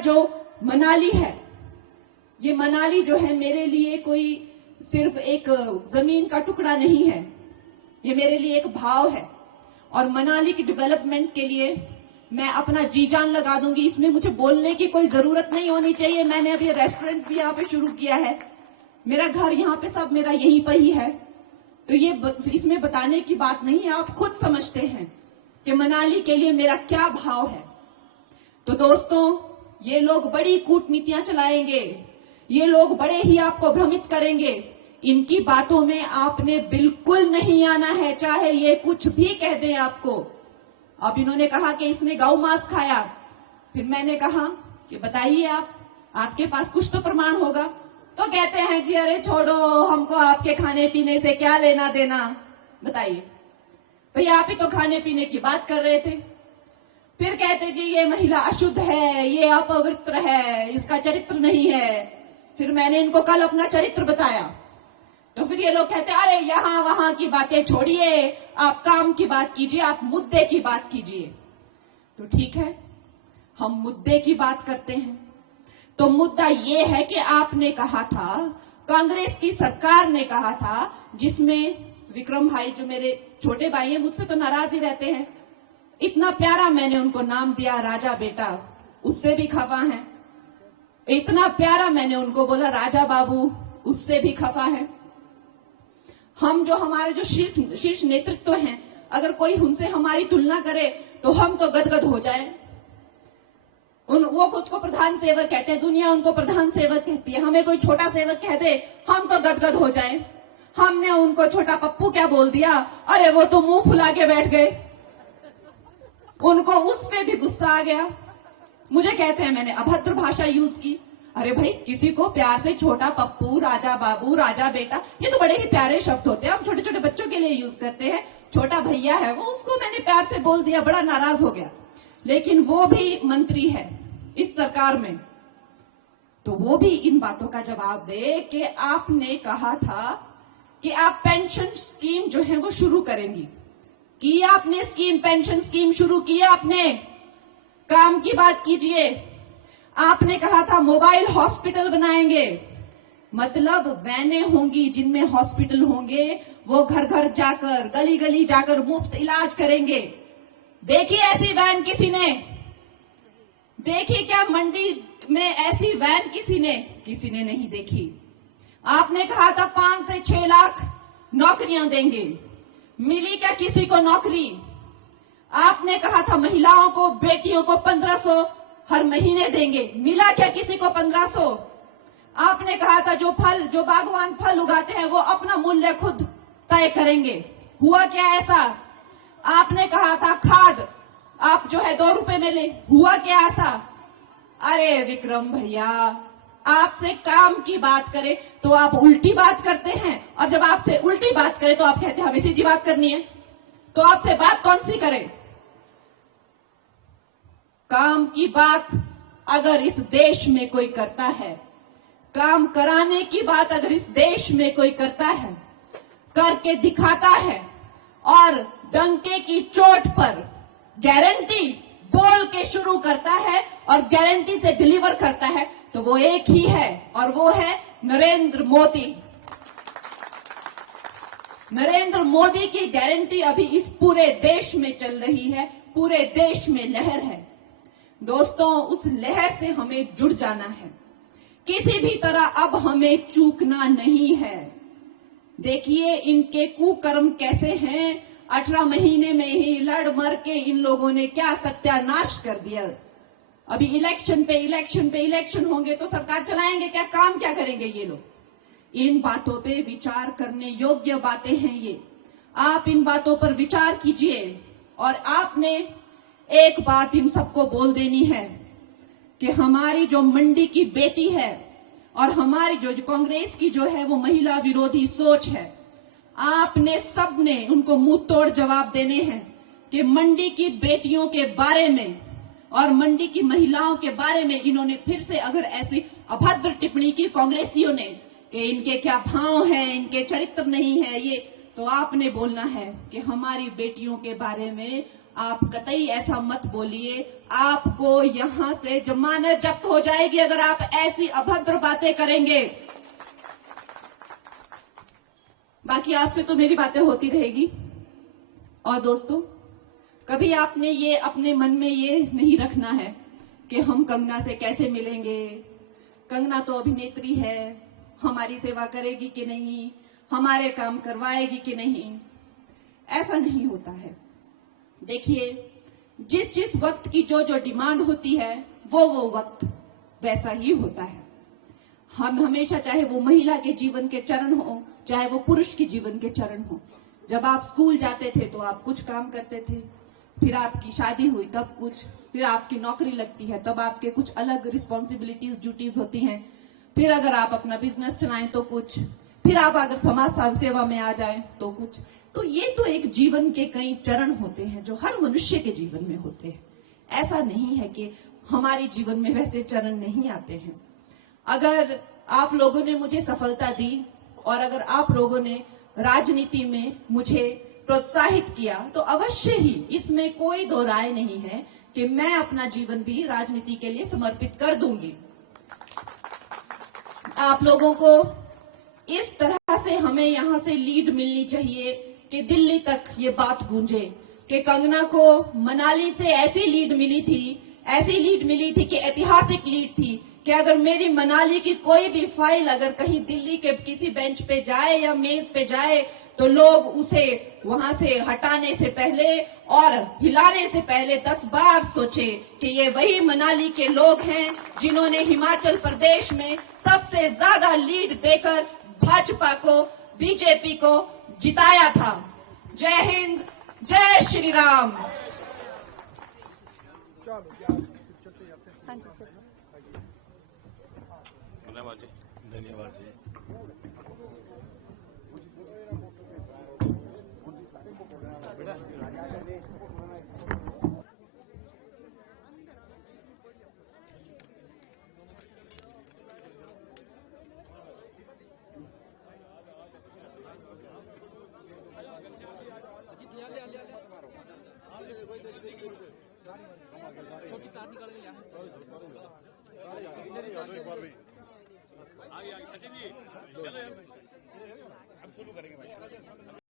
जो मनाली है, ये मनाली जो है मेरे लिए कोई सिर्फ एक जमीन का टुकड़ा नहीं है, ये मेरे लिए एक भाव है। और मनाली की डेवलपमेंट के लिए मैं अपना जी जान लगा दूंगी। इसमें मुझे बोलने की कोई जरूरत नहीं होनी चाहिए। मैंने अभी रेस्टोरेंट भी यहाँ पे शुरू किया है, मेरा घर यहाँ पे सब मेरा यहीं पर ही है, तो ये इसमें बताने की बात नहीं है। आप खुद समझते हैं कि मनाली के लिए मेरा क्या भाव है। तो दोस्तों, ये लोग बड़ी कूटनीतियां चलाएंगे, ये लोग बड़े ही आपको भ्रमित करेंगे। इनकी बातों में आपने बिल्कुल नहीं आना है, चाहे ये कुछ भी कह दें आपको। अब इन्होंने कहा कि इसने गौ मांस खाया, फिर मैंने कहा कि बताइए आपके पास कुछ तो प्रमाण होगा। तो कहते हैं जी अरे छोड़ो, हमको आपके खाने पीने से क्या लेना देना। बताइए भैया, आप ही तो खाने पीने की बात कर रहे थे। फिर कहते जी ये महिला अशुद्ध है, ये अपवित्र है, इसका चरित्र नहीं है। फिर मैंने इनको कल अपना चरित्र बताया, तो फिर ये लोग कहते हैं अरे यहां वहां की बातें छोड़िए, आप काम की बात कीजिए, आप मुद्दे की बात कीजिए। तो ठीक है, हम मुद्दे की बात करते हैं। तो मुद्दा ये है कि आपने कहा था, कांग्रेस की सरकार ने कहा था, जिसमें विक्रम भाई जो मेरे छोटे भाई हैं, मुझसे तो नाराज ही रहते हैं, इतना प्यारा मैंने उनको नाम दिया राजा बेटा, उससे भी खफा है। इतना प्यारा मैंने उनको बोला राजा बाबू, उससे भी खफा है। हम जो हमारे जो शीर्ष नेतृत्व हैं, अगर कोई उनसे हमारी तुलना करे तो हम तो गदगद हो जाए। वो खुद को प्रधान सेवक कहते हैं, दुनिया उनको प्रधान सेवक कहती है, हमें कोई छोटा सेवक कह दे हम तो गदगद हो जाए। हमने उनको छोटा पप्पू क्या बोल दिया, अरे वो तो मुंह फुला के बैठ गए। उनको उस पे भी गुस्सा आ गया। मुझे कहते हैं मैंने अभद्र भाषा यूज की। अरे भाई, किसी को प्यार से छोटा पप्पू, राजा बाबू, राजा बेटा, ये तो बड़े ही प्यारे शब्द होते हैं, हम छोटे छोटे बच्चों के लिए यूज करते हैं। छोटा भैया है वो, उसको मैंने प्यार से बोल दिया, बड़ा नाराज हो गया। लेकिन वो भी मंत्री है इस सरकार में, तो वो भी इन बातों का जवाब दे कि आपने कहा था कि आप पेंशन स्कीम जो है वो शुरू करेंगी। की आपने स्कीम, पेंशन स्कीम शुरू की आपने, काम की बात कीजिए। आपने कहा था मोबाइल हॉस्पिटल बनाएंगे, मतलब वैनें होंगी जिनमें हॉस्पिटल होंगे, वो घर घर जाकर, गली गली जाकर मुफ्त इलाज करेंगे। देखी ऐसी वैन किसी ने? देखी क्या मंडी में ऐसी वैन किसी ने नहीं देखी। आपने कहा था 5 से 6 लाख नौकरियां देंगे, मिली क्या किसी को नौकरी? आपने कहा था महिलाओं को, बेटियों को 1500 हर महीने देंगे, मिला क्या किसी को 1500? आपने कहा था जो बागवान फल उगाते हैं वो अपना मूल्य खुद तय करेंगे, हुआ क्या ऐसा? आपने कहा था खाद आप जो है 2 रुपए में ले, हुआ क्या ऐसा? अरे विक्रम भैया, आपसे काम की बात करें तो आप उल्टी बात करते हैं, और जब आपसे उल्टी बात करें तो आप कहते हैं हमें सीधी बात करनी है। तो आपसे बात कौन सी करें? काम की बात अगर इस देश में कोई करता है, काम कराने की बात अगर इस देश में कोई करता है, करके दिखाता है, और डंके की चोट पर गारंटी बोल के शुरू करता है और गारंटी से डिलीवर करता है, तो वो एक ही है, और वो है नरेंद्र मोदी। नरेंद्र मोदी की गारंटी अभी इस पूरे देश में चल रही है, पूरे देश में लहर है। दोस्तों, उस लहर से हमें जुड़ जाना है, किसी भी तरह अब हमें चूकना नहीं है। देखिए इनके कुकर्म कैसे हैं, 18 महीने में ही लड़ मर के इन लोगों ने क्या सत्यानाश कर दिया। अभी इलेक्शन पे इलेक्शन होंगे तो सरकार चलाएंगे क्या, काम क्या करेंगे ये लोग? इन बातों पे विचार करने योग्य बातें हैं ये। आप इन बातों पर विचार कीजिए, और आपने एक बात इन सबको बोल देनी है कि हमारी जो मंडी की बेटी है और हमारी जो कांग्रेस की जो है वो महिला विरोधी सोच है, आपने सबने उनको मुंह तोड़ जवाब देने हैं कि मंडी की बेटियों के बारे में और मंडी की महिलाओं के बारे में इन्होंने फिर से अगर ऐसी अभद्र टिप्पणी की कांग्रेसियों ने कि इनके क्या भाव हैं, इनके चरित्र नहीं है ये, तो आपने बोलना है कि हमारी बेटियों के बारे में आप कतई ऐसा मत बोलिए, आपको यहां से जमानत जब्त हो जाएगी अगर आप ऐसी अभद्र बातें करेंगे। बाकी आपसे तो मेरी बातें होती रहेगी। और दोस्तों, कभी आपने ये अपने मन में ये नहीं रखना है कि हम कंगना से कैसे मिलेंगे, कंगना तो अभिनेत्री है, हमारी सेवा करेगी कि नहीं, हमारे काम करवाएगी कि नहीं। ऐसा नहीं होता है। देखिए, जिस जिस वक्त की जो जो डिमांड होती है वो वक्त वैसा ही होता है। हम हमेशा, चाहे वो महिला के जीवन के चरण हो, चाहे वो पुरुष के जीवन के चरण हो, जब आप स्कूल जाते थे तो आप कुछ काम करते थे, फिर आपकी शादी हुई तब कुछ, फिर आपकी नौकरी लगती है तब आपके कुछ अलग रिस्पॉन्सिबिलिटीज ड्यूटीज होती हैं, फिर अगर आप अपना बिजनेस चलाएं तो कुछ, फिर आप अगर समाज सेवा में आ जाएं तो कुछ। तो ये तो एक जीवन के कई चरण होते हैं जो हर मनुष्य के जीवन में होते हैं। ऐसा नहीं है कि हमारे जीवन में वैसे चरण नहीं आते हैं। अगर आप लोगों ने मुझे सफलता दी और अगर आप लोगों ने राजनीति में मुझे प्रोत्साहित किया तो अवश्य ही, इसमें कोई दो राय नहीं है कि मैं अपना जीवन भी राजनीति के लिए समर्पित कर दूंगी। आप लोगों को इस तरह से हमें यहां से लीड मिलनी चाहिए कि दिल्ली तक ये बात गूंजे कि कंगना को मनाली से ऐसी लीड मिली थी कि ऐतिहासिक लीड थी कि अगर मेरी मनाली की कोई भी फाइल अगर कहीं दिल्ली के किसी बेंच पे जाए या मेज पे जाए तो लोग उसे वहां से हटाने से पहले और हिलाने से पहले 10 बार सोचे कि ये वही मनाली के लोग हैं जिन्होंने हिमाचल प्रदेश में सबसे ज्यादा लीड देकर भाजपा को, बीजेपी को जिताया था। जय हिंद, जय श्री राम। धन्यवाद जी। छोटी